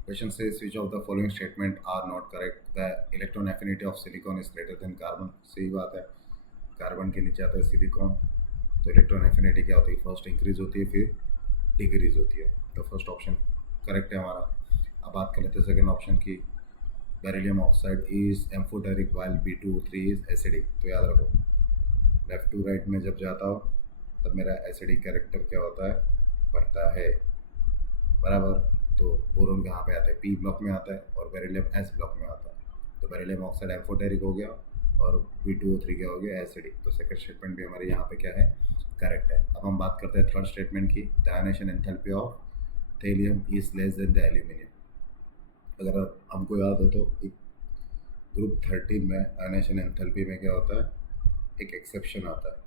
Question says which of the following statement are not correct. The electron affinity of silicon is greater than carbon. सही बात है, carbon के नीचे आता है सिलिकॉन, तो इलेक्ट्रॉन एफिनिटी क्या होती है, फर्स्ट इंक्रीज होती है फिर डिक्रीज होती है, तो फर्स्ट ऑप्शन करेक्ट है हमारा। अब बात कर लेते हैं सेकेंड ऑप्शन की। Beryllium oxide is amphoteric while B2O3 is acidic. तो याद रखो, लेफ्ट टू राइट में जब जाता हो तब मेरा एसिडिक कैरेक्टर क्या होता है, बढ़ता है, बराबर। तो बोरोन कहाँ पे आता है, P ब्लॉक में आता है, और बेरिलियम S ब्लॉक में आता है। तो बेरिलियम ऑक्साइड एम्फोटेरिक हो गया और B2O3 क्या हो गया, एसिडिक। तो सेकंड स्टेटमेंट भी हमारे यहाँ पे क्या है, करेक्ट है। अब हम बात करते हैं थर्ड स्टेटमेंट की। The ionisation enthalpy of thallium is less than the aluminium. अगर हमको याद हो तो एक ग्रुप 13 में आयनेशन एंथैल्पी में क्या होता है, एक एक्सेप्शन आता है।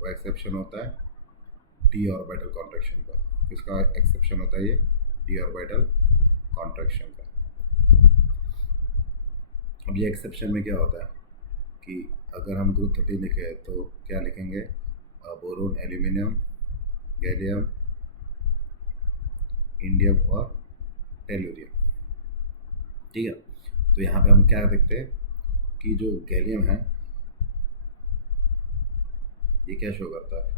वो एक्सेप्शन होता है डी ऑर्बिटल कॉन्ट्रैक्शन का। किसका एक्सेप्शन होता है ये, डी ऑर्बिटल कॉन्ट्रैक्शन का। अब ये एक्सेप्शन में क्या होता है कि अगर हम ग्रुप 13 लिखे तो क्या लिखेंगे, बोरोन, एल्यूमिनियम, गैलियम, इंडियम और टेलुरियम, ठीक है। तो यहाँ पे हम क्या देखते हैं कि जो गैलियम है ये क्या शो करता है,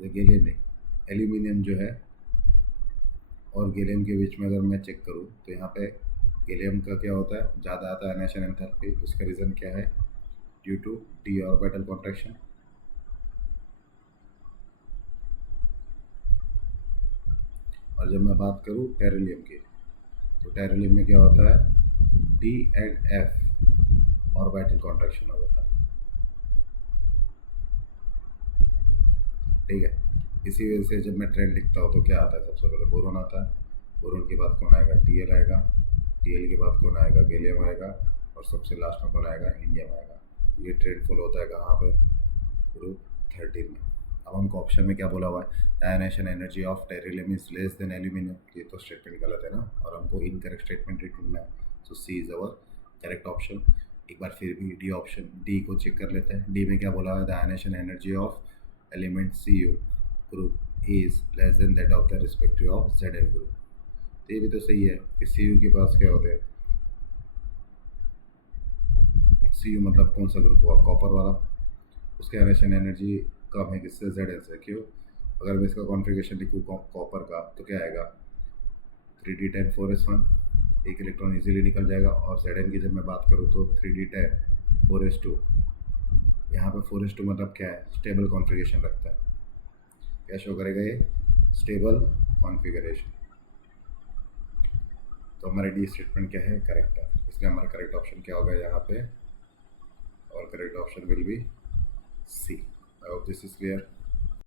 ये गैलियम नहीं, एल्यूमिनियम जो है और गैलियम के बीच में अगर मैं चेक करूँ तो यहाँ पे गैलियम का क्या होता है, ज़्यादा आता है आयनेशन एंथैल्पी। उसका रीज़न क्या है, due to d orbital contraction. और जब मैं बात करूँ टेरिलियम की, तो टेरिलियम में क्या होता है, D and F orbital contraction हो जाता है, ठीक है। इसी वजह से जब मैं ट्रेंड लिखता हूँ तो क्या आता है, सबसे पहले बोरोन आता है, बोरोन के बाद कौन आएगा, टीएल आएगा, टीएल के बाद कौन आएगा, गैलियम आएगा, और सबसे लास्ट में कौन आएगा, इंडियम आएगा। ये ट्रेंड फॉलो होता है कहाँ पे, ग्रुप 13 में। अब हमको ऑप्शन में क्या बोला हुआ है, the ionisation energy of tellurium is less than aluminium. ये तो स्टेटमेंट गलत है ना, और हमको इनकरेक्ट स्टेटमेंट ढूंढना है। सो सी इज अवर करेक्ट ऑप्शन। एक बार फिर भी डी ऑप्शन, डी को चेक कर लेते हैं। डी में क्या बोला है, the ionisation energy of element Cu group is less than that of the respective of Zn group. तो ये भी तो सही है कि Cu के पास क्या होते हैं, Cu मतलब कौन सा ग्रुप हुआ, कॉपर वाला, उसके आयनेशन एनर्जी कम है किससे, Zn से। क्यों, अगर मैं इसका कॉन्फ़िगरेशन लिखूँ कॉपर का तो क्या आएगा, 3d10 4s1, एक इलेक्ट्रॉन इजीली निकल जाएगा। और Zn की जब मैं बात करूँ तो 3d10 4s2। यहाँ पे 4s2 मतलब क्या है, स्टेबल कॉन्फ़िगरेशन रखता है। क्या शो करेगा ये, स्टेबल कॉन्फ़िगरेशन। तो हमारा डी स्टेटमेंट क्या है, करेक्ट है। इसलिए हमारा करेक्ट ऑप्शन क्या होगा यहाँ पे, और correct option will be C. I hope this is clear.